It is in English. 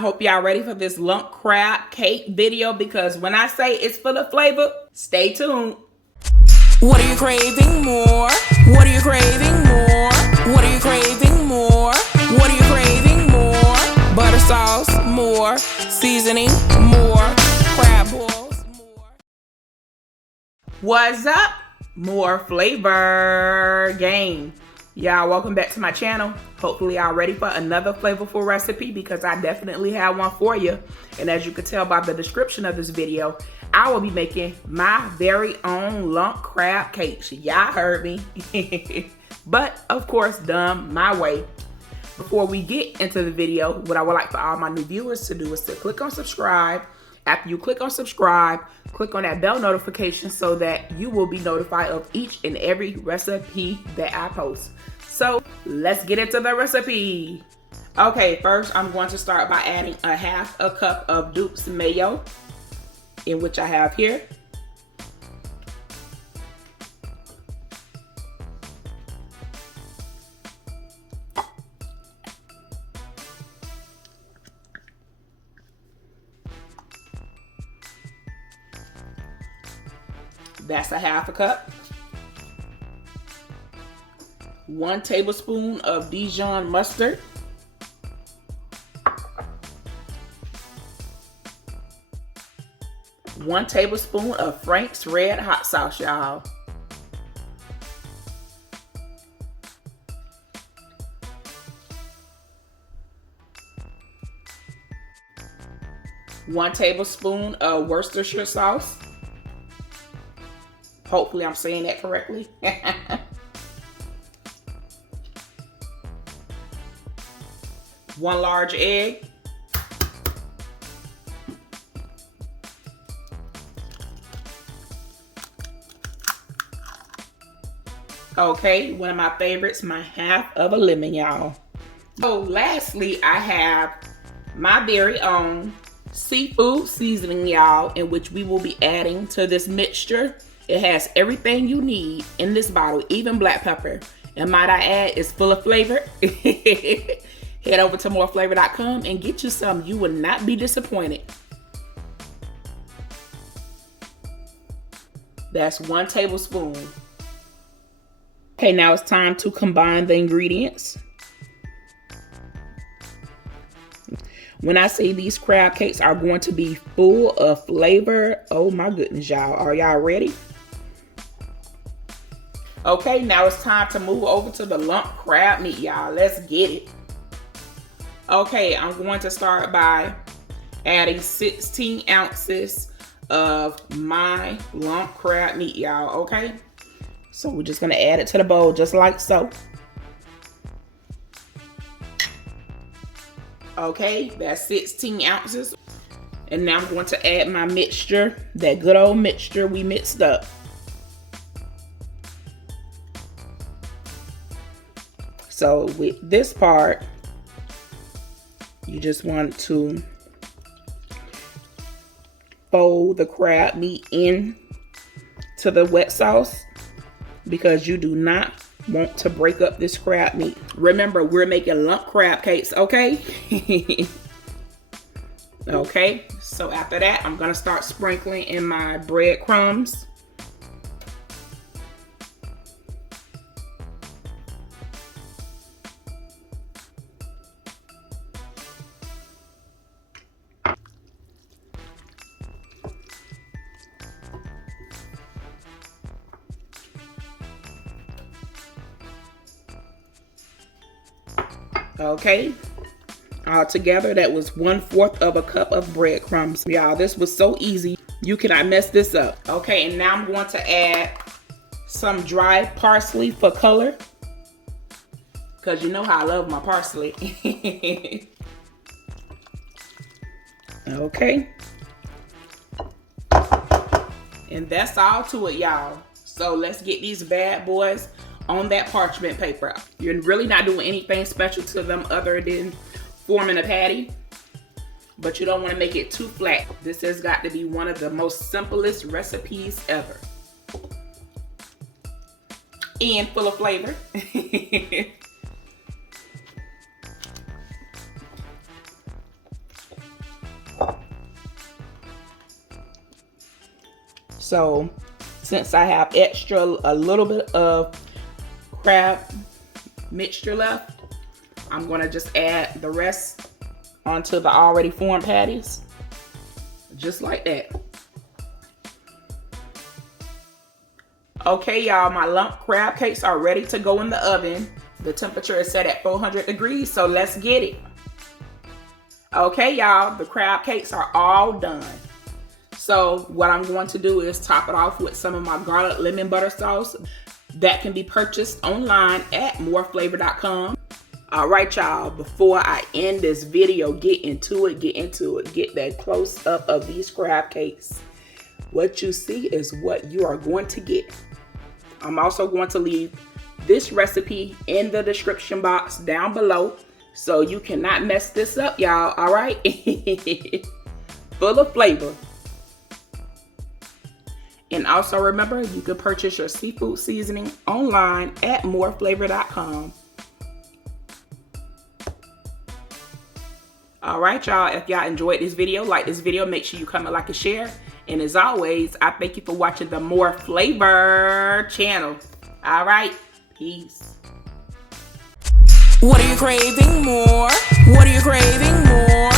hope y'all ready for this lump crab cake video, because when I say it's full of flavor, stay tuned. What are you craving more? What are you craving more? What are you craving more? What are you craving more? Butter sauce, more. Seasoning, more. Crab balls, more. What's up? More flavor gang. Y'all, welcome back to my channel. Hopefully y'all ready for another flavorful recipe, because I definitely have one for you. And as you can tell by the description of this video, I will be making my very own lump crab cakes. Y'all heard me. But of course, done my way. Before we get into the video, what I would like for all my new viewers to do is to click on subscribe. After you click on subscribe, click on that bell notification so that you will be notified of each and every recipe that I post. So let's get into the recipe. Okay, first I'm going to start by adding a half a cup of Duke's mayo, in which I have here. That's a half a cup. 1 tablespoon of Dijon mustard. 1 tablespoon of Frank's red hot sauce, y'all. One tablespoon of Worcestershire sauce. Hopefully I'm saying that correctly. 1 large egg. Okay, one of my favorites, my half of a lemon, y'all. So lastly, I have my very own seafood seasoning, y'all, in which we will be adding to this mixture. It has everything you need in this bottle, even black pepper. And might I add, it's full of flavor. Head over to Mooreflavorllc and get you some. You will not be disappointed. That's 1 tablespoon. Okay, now it's time to combine the ingredients. When I say these crab cakes are going to be full of flavor, oh my goodness, y'all. Are y'all ready? Okay, now it's time to move over to the lump crab meat, y'all. Let's get it. Okay, I'm going to start by adding 16 ounces of my lump crab meat, y'all, okay? So we're just gonna add it to the bowl just like so. Okay, that's 16 ounces. And now I'm going to add my mixture, that good old mixture we mixed up. So with this part, you just want to fold the crab meat in to the wet sauce, because you do not want to break up this crab meat. Remember, we're making lump crab cakes, okay? Okay, so after that, I'm gonna start sprinkling in my breadcrumbs. Okay, all together that was 1/4 of a cup of breadcrumbs. Y'all, this was so easy. You cannot mess this up. Okay, and now I'm going to add some dry parsley for color, because you know how I love my parsley. Okay. And that's all to it, y'all. So let's get these bad boys on that parchment paper. You're really not doing anything special to them other than forming a patty, but you don't want to make it too flat. This has got to be one of the most simplest recipes ever. And full of flavor. So since I have a little bit of crab mixture left, I'm going to just add the rest onto the already formed patties. Just like that. Okay, y'all, my lump crab cakes are ready to go in the oven. The temperature is set at 400 degrees, so let's get it. Okay, y'all, the crab cakes are all done. So what I'm going to do is top it off with some of my garlic lemon butter sauce that can be purchased online at mooreflavorllc.com. All right, y'all, before I end this video, get into it. Get that close up of these crab cakes. What you see is what you are going to get. I'm also going to leave this recipe in the description box down below, so you cannot mess this up, y'all, all right? Full of flavor. And also remember, you can purchase your seafood seasoning online at mooreflavorllc.com. All right, y'all, if y'all enjoyed this video, like this video, make sure you comment, like, and share. And as always, I thank you for watching the More Flavor channel. All right, peace. What are you craving more? What are you craving more?